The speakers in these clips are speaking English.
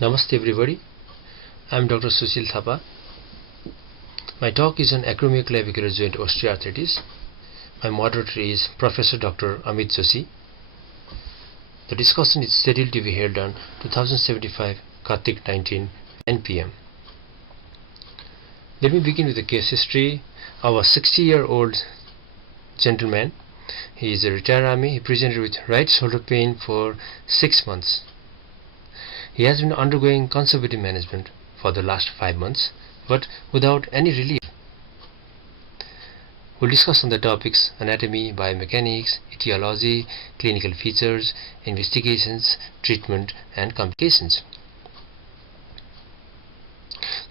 Namaste everybody, I am Dr. Sushil Thapa. My talk is on acromioclavicular joint osteoarthritis. My moderator is Professor Dr. Amit Joshi. The discussion is scheduled to be held on 2075 Kartik 19 9 p.m. Let me begin with the case history of a 60-year-old gentleman. He is a retired army. He presented with right shoulder pain for 6 months. He has been undergoing conservative management for the last 5 months, but without any relief. We'll discuss on the topics anatomy, biomechanics, etiology, clinical features, investigations, treatment, and complications.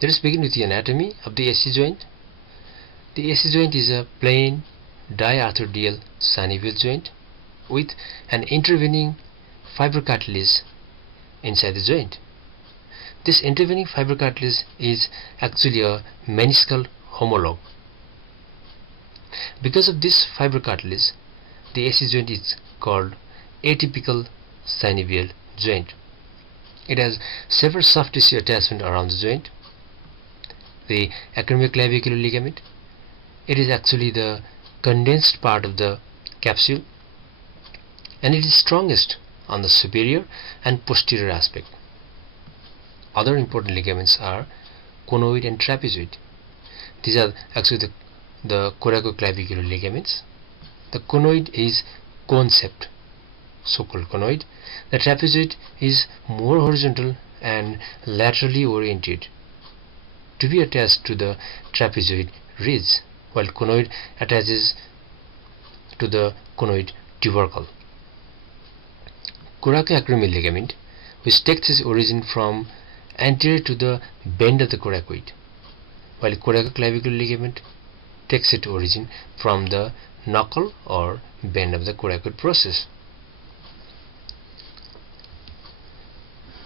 Let us begin with the anatomy of the AC joint. The AC joint is a plain diarthrodial synovial joint with an intervening fibrocartilage inside the joint. This intervening fibrocartilage is actually a meniscal homologue. Because of this fibrocartilage, the AC joint is called atypical synovial joint. It has several soft tissue attachment around the joint. The acromioclavicular ligament, it is actually the condensed part of the capsule, and it is strongest on the superior and posterior aspect. Other important ligaments are conoid and trapezoid. These are actually the coracoclavicular ligaments. The conoid is concept, so-called conoid. The trapezoid is more horizontal and laterally oriented to be attached to the trapezoid ridge, while conoid attaches to the conoid tubercle. Coracoacromial ligament, which takes its origin from anterior to the bend of the coracoid, while coracoclavicular ligament takes its origin from the knuckle or bend of the coracoid process.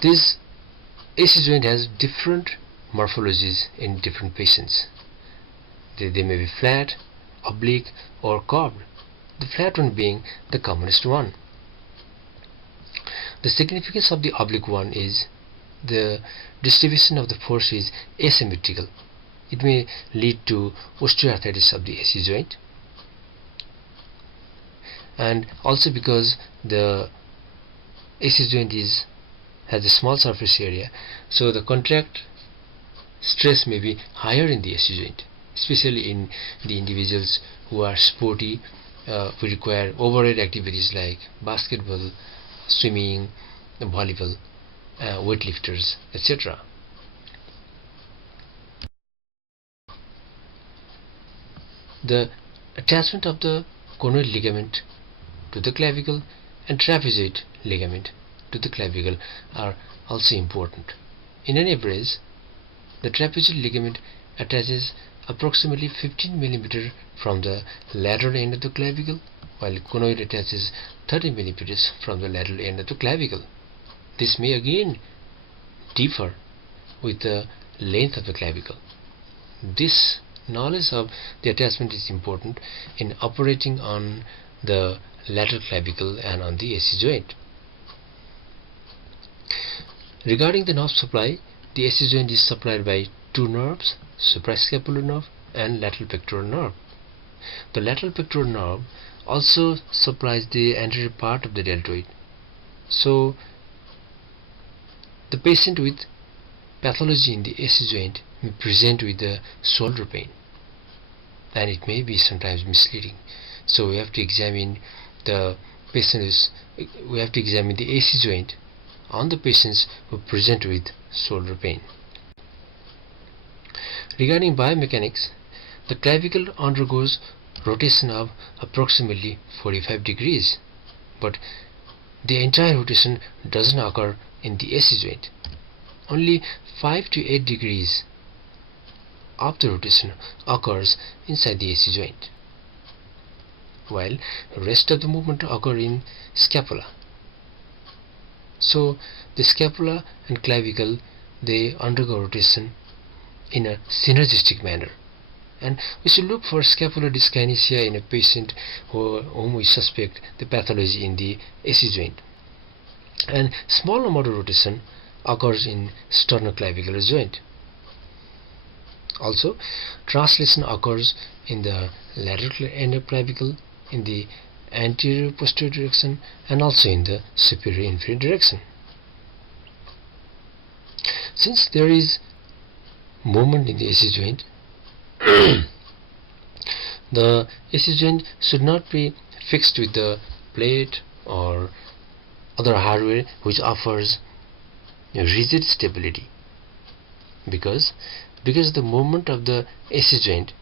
This AC joint has different morphologies in different patients. They may be flat, oblique, or curved, the flat one being the commonest one. The significance of the oblique one is the distribution of the force is asymmetrical. It may lead to osteoarthritis of the AC joint, and also because the AC joint has a small surface area, so the contract stress may be higher in the AC joint, especially in the individuals who are sporty, who require overhead activities like basketball, swimming, volleyball, weightlifters, etc. The attachment of the conoid ligament to the clavicle and trapezoid ligament to the clavicle are also important. In an average, the trapezoid ligament attaches approximately 15 mm from the lateral end of the clavicle, while conoid attaches 30 mm from the lateral end of the clavicle. This may again differ with the length of the clavicle. This knowledge of the attachment is important in operating on the lateral clavicle and on the AC joint. Regarding the nerve supply, the AC joint is supplied by two nerves, suprascapular nerve and lateral pectoral nerve. The lateral pectoral nerve also supplies the anterior part of the deltoid. So the patient with pathology in the AC joint may present with the shoulder pain, and it may be sometimes misleading. So we have to examine the AC joint on the patients who present with shoulder pain. Regarding biomechanics, the clavicle undergoes rotation of approximately 45 degrees, but the entire rotation doesn't occur in the AC joint. Only 5 to 8 degrees of the rotation occurs inside the AC joint, while the rest of the movement occur in scapula. So the scapula and clavicle, they undergo rotation in a synergistic manner, and we should look for scapular dyskinesia in a patient whom we suspect the pathology in the AC joint. And small amount of rotation occurs in sternoclavicular joint. Also, translation occurs in the lateral endoclavicle, in the anterior posterior direction, and also in the superior inferior direction. Since there is movement in the AC joint, the AC joint should not be fixed with the plate or other hardware which offers rigid stability, because the movement of the AC joint,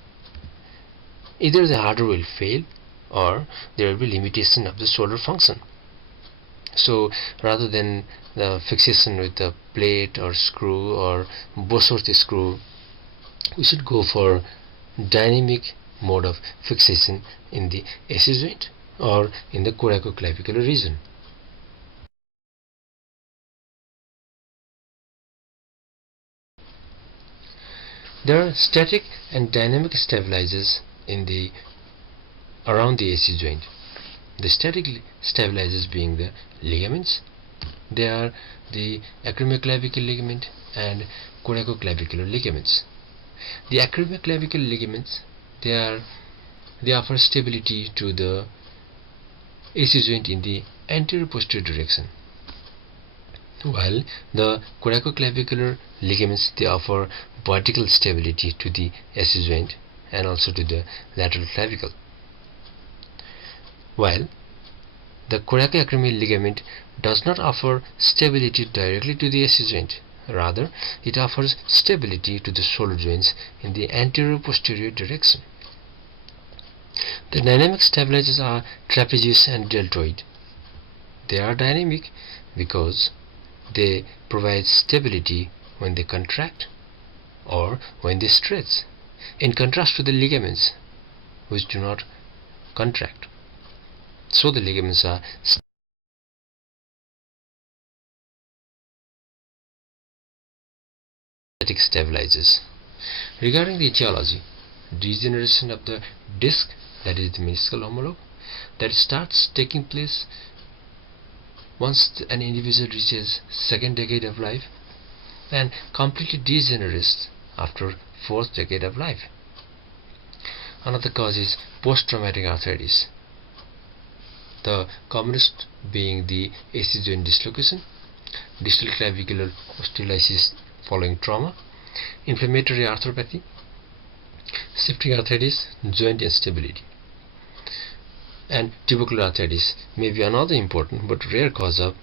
either the hardware will fail or there will be limitation of the shoulder function. So rather than the fixation with the plate or screw or Bosworth screw, we should go for dynamic mode of fixation in the AC joint or in the coracoclavicular region. There are static and dynamic stabilizers in the around the AC joint. The static stabilizers being the ligaments. They are the acromioclavicular ligament and coracoclavicular ligaments. The acromioclavicular ligaments, they offer stability to the AC joint in the anterior posterior direction, while the coracoclavicular ligaments, they offer vertical stability to the AC joint and also to the lateral clavicle. While the coracoacromial ligament does not offer stability directly to the AC joint, rather it offers stability to the shoulder joints in the anterior posterior direction. The dynamic stabilizers are trapezius and deltoid. They are dynamic because they provide stability when they contract or when they stretch, in contrast to the ligaments which do not contract. So the ligaments are static stabilizers. Regarding the etiology, degeneration of the disc, that is the meniscal homologue, that starts taking place once an individual reaches second decade of life and completely degenerates after fourth decade of life. Another cause is post-traumatic arthritis, the commonest being the AC joint dislocation, distal clavicular osteolysis following trauma, inflammatory arthropathy, septic arthritis, joint instability, and tubercular arthritis may be another important but rare cause of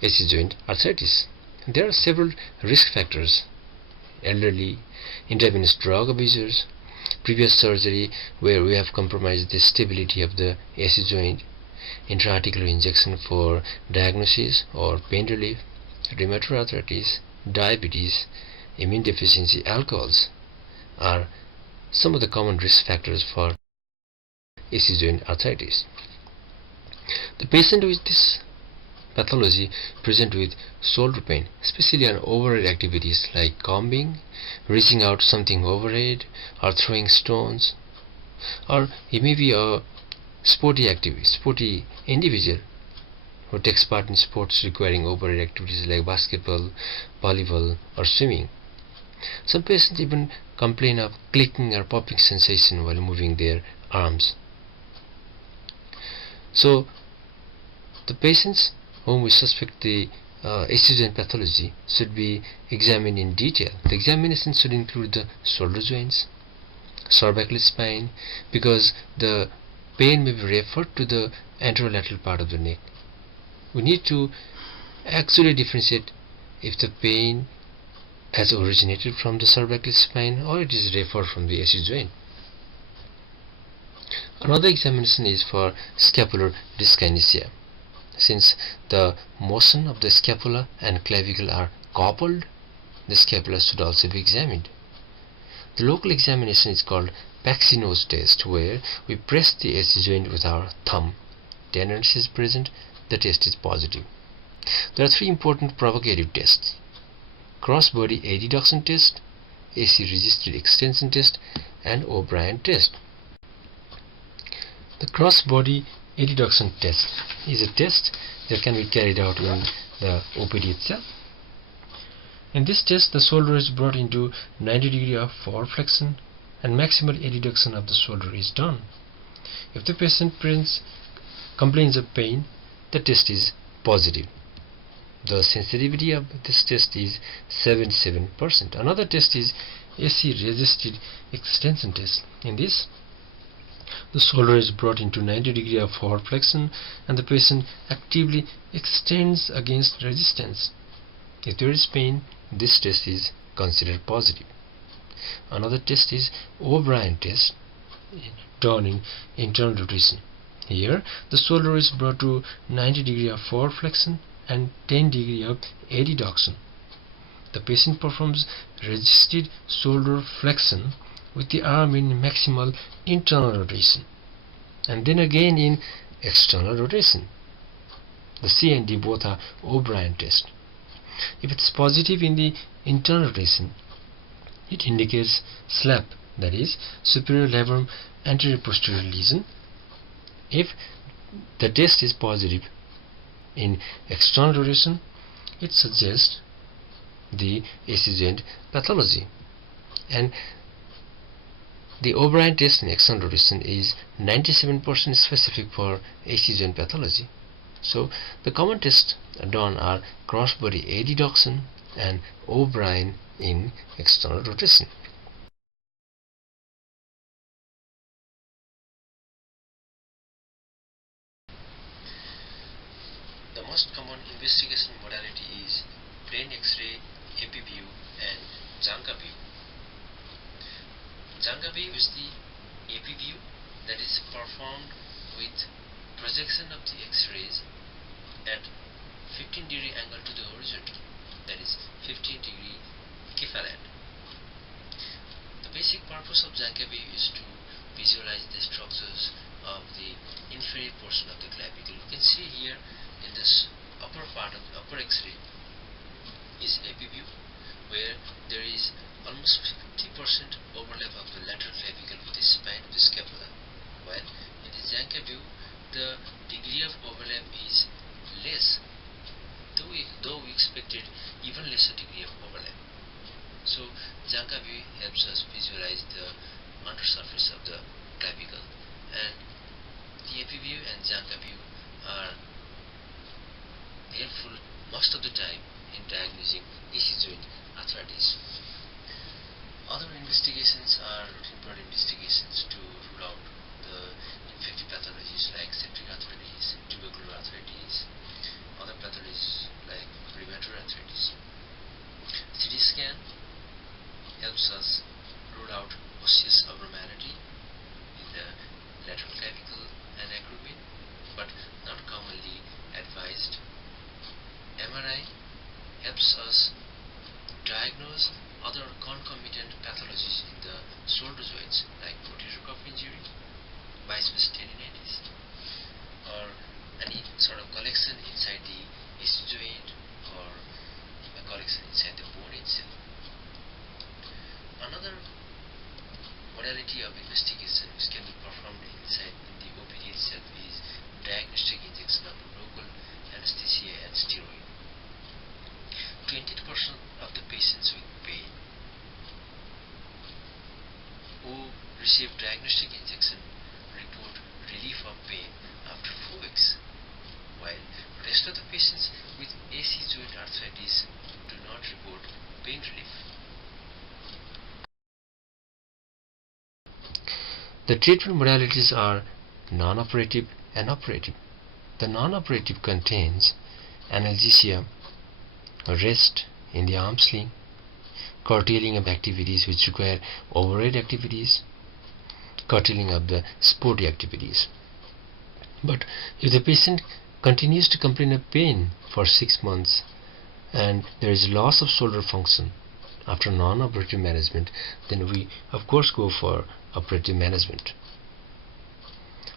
AC joint arthritis. There are several risk factors: elderly, intravenous drug abusers, previous surgery where we have compromised the stability of the AC joint, intra-articular injection for diagnosis or pain relief, rheumatoid arthritis, diabetes, immune deficiency, alcohols are some of the common risk factors for AC joint arthritis. The patient with this pathology present with shoulder pain, especially on overhead activities like combing, reaching out something overhead, or throwing stones, or he may be a sporty individual who takes part in sports requiring overhead activities like basketball, volleyball, or swimming. Some patients even complain of clicking or popping sensation while moving their arms. So the patients whom we suspect the AC joint pathology should be examined in detail. The examination should include the shoulder joints, cervical spine, because the pain may be referred to the anterolateral part of the neck. We need to actually differentiate if the pain has originated from the cervical spine or it is referred from the AC joint. Another examination is for scapular dyskinesia. Since the motion of the scapula and clavicle are coupled, the scapula should also be examined. The local examination is called Paxi-nose test, where we press the AC joint with our thumb. Tenderness is present, the test is positive. There are three important provocative tests: cross-body adduction test, AC resisted extension test, and O'Brien test. The cross-body adduction test is a test that can be carried out in the OPD itself. In this test, the shoulder is brought into 90 degree of forward flexion and maximal adduction of the shoulder is done. If the patient complains of pain, the test is positive. The sensitivity of this test is 77%. Another test is AC resisted extension test. In this, the shoulder is brought into 90 degree of forward flexion and the patient actively extends against resistance. If there is pain, this test is considered positive. Another test is O'Brien test done in internal rotation. Here, the shoulder is brought to 90 degree of forward flexion and 10 degree of adduction. The patient performs resisted shoulder flexion with the arm in maximal internal rotation and then again in external rotation. The C and D both are O'Brien test. If it's positive in the internal rotation, it indicates SLAP, that is superior labrum anterior posterior lesion. If the test is positive in external rotation, it suggests the AC joint pathology. And the O'Brien test in external rotation is 97% specific for AC joint pathology. So the common tests done are cross-body adduction and O'Brien in external rotation. The most common investigation modality is plain X-ray, AP view and Janka view. Janka view is the AP view that is performed with projection of the X-rays at 15 degree angle to the horizontal, that is 15 degree kephalate. The basic purpose of Janka view is to visualize the structures of the inferior portion of the clavicle. You can see here in this upper part of the upper X-ray is AP view, where there is almost 50% overlap of the lateral clavicle with the spine of the scapula, while in the Janka view the degree of overlap is less, though we expected even lesser degree of overlap. So Janka view helps us visualize the undersurface of the clavicle, and the AP view and Janka view are helpful most of the time in diagnosing AC joint arthritis. Other investigations are routine blood investigations to rule out the infective pathologies like septic arthritis, tubercular arthritis, other pathologies like rheumatoid arthritis. CT scan helps us rule out osseous abnormality in the lateral clavicle and acromion, but not commonly advised. MRI helps us diagnose other concomitant pathologies in the shoulder joints like rotator cuff injury, biceps tendinitis, or any sort of collection inside the AC joint or a collection inside the bone itself. Another modality of investigation which can be performed inside in the OPD itself is diagnostic injection of local anesthesia and steroid. 20% of the patients with pain who receive diagnostic injection report relief of pain after 4 weeks, while rest of the patients with AC joint arthritis do not report pain relief. The treatment modalities are non-operative and operative. The non-operative contains analgesia, rest in the arm sling, curtailing of activities which require overhead activities, curtailing of the sporty activities. But if the patient continues to complain of pain for 6 months and there is loss of shoulder function after non-operative management, then we of course go for operative management.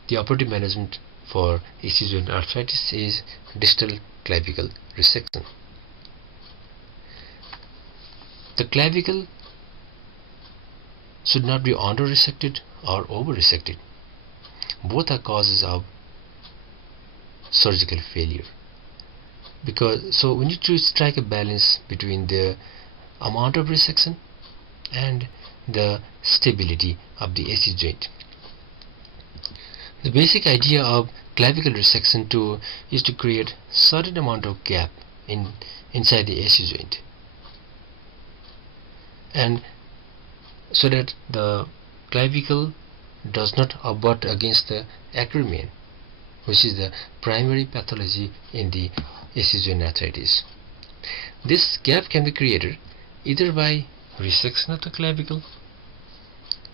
The operative management for AC joint arthritis is distal clavicle resection. The clavicle should not be under-resected or over-resected. Both are causes of surgical failure. so we need to strike a balance between the amount of resection and the stability of the AC joint. The basic idea of clavicle resection is to create certain amount of gap inside the AC joint, and so that the clavicle does not abut against the acromion, which is the primary pathology in the AC joint arthritis. This gap can be created either by resection of the clavicle,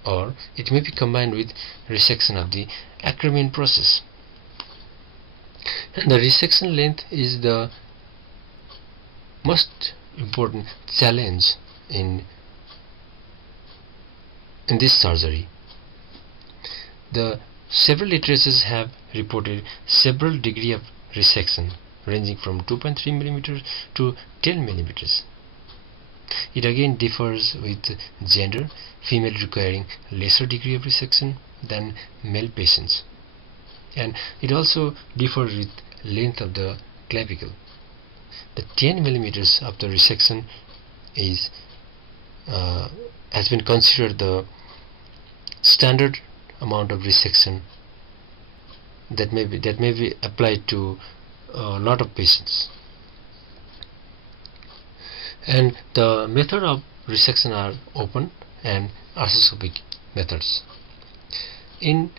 or it may be combined with resection of the acromion process. And the resection length is the most important challenge in this surgery. The several literatures have reported several degree of resection ranging from 2.3 mm to 10 mm. It again differs with gender, female requiring lesser degree of resection than male patients, and it also differs with length of the clavicle. The 10 mm of the resection is has been considered the standard amount of resection that may be applied to a lot of patients. And the method of resection are open and arthroscopic methods. In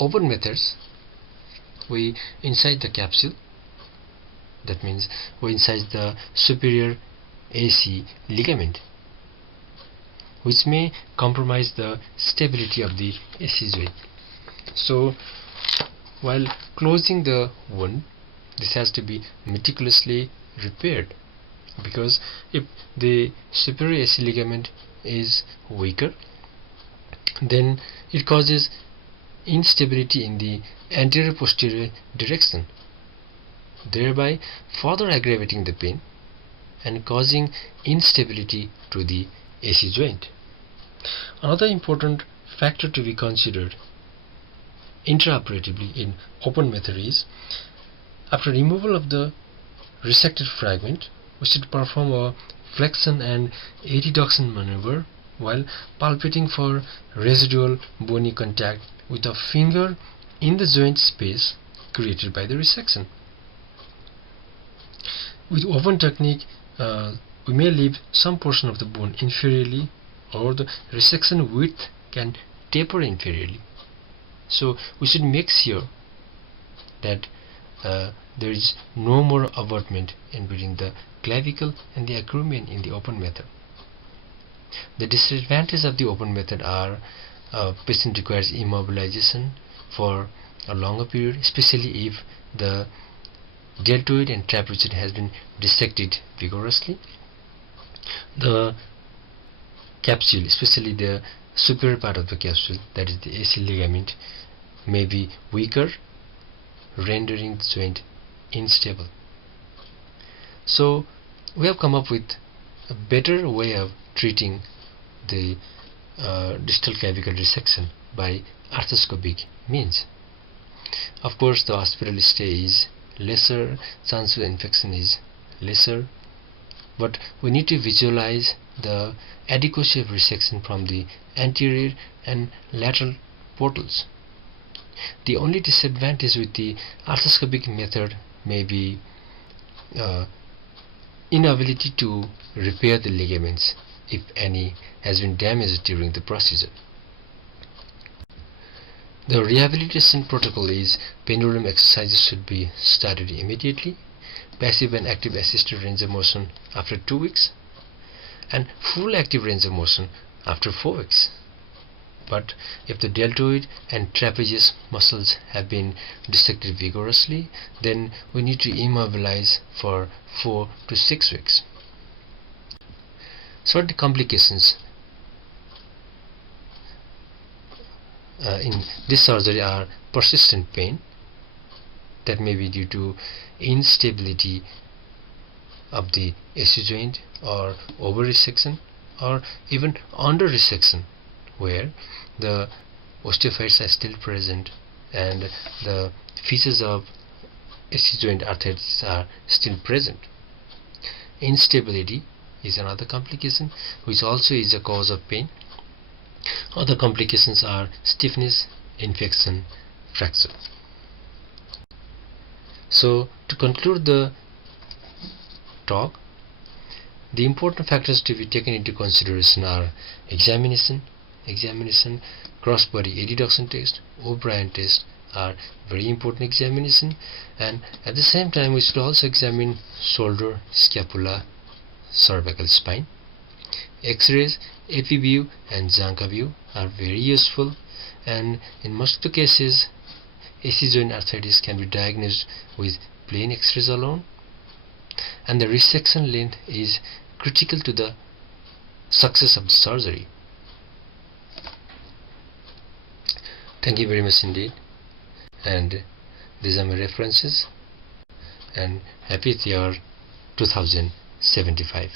open methods, we incise the capsule. That means we incise the superior AC ligament, which may compromise the stability of the AC joint. So while closing the wound, this has to be meticulously repaired, because if the superior AC ligament is weaker, then it causes instability in the anterior posterior direction, thereby further aggravating the pain and causing instability to the AC joint. Another important factor to be considered intraoperatively in open method is, after removal of the resected fragment, we should perform a flexion and adduction maneuver while palpating for residual bony contact with a finger in the joint space created by the resection. With open technique, we may leave some portion of the bone inferiorly, or the resection width can taper inferiorly. So we should make sure that there is no more abutment in between the clavicle and the acromion in the open method. The disadvantages of the open method are patient requires immobilization for a longer period, especially if the deltoid and trapezoid has been dissected vigorously. The capsule, especially the superior part of the capsule, that is the AC ligament, may be weaker, rendering the joint unstable. So we have come up with a better way of treating the distal clavicle resection by arthroscopic means. Of course, the hospital stay is lesser, chance of infection is lesser, but we need to visualize the adequacy of resection from the anterior and lateral portals. The only disadvantage with the arthroscopic method may be inability to repair the ligaments, if any has been damaged during the procedure. The rehabilitation protocol is pendulum exercises should be started immediately, passive and active assisted range of motion after 2 weeks, and full active range of motion after 4 weeks. But if the deltoid and trapezius muscles have been dissected vigorously, then we need to immobilize for 4 to 6 weeks. Certain complications in this surgery are persistent pain that may be due to instability of the AC joint or over resection or even under resection where the osteophytes are still present and the features of AC joint arthritis are still present. Instability is another complication which also is a cause of pain. Other complications are stiffness, infection, fracture. So to conclude the talk, the important factors to be taken into consideration are examination, cross-body adduction test, O'Brien test are very important examination, and at the same time we should also examine shoulder, scapula, cervical spine. X-rays, AP view and Zanka view are very useful, and in most of the cases AC joint arthritis can be diagnosed with plain X-rays alone, and the resection length is critical to the success of the surgery. Thank you very much indeed, and these are my references, and happy year 2075.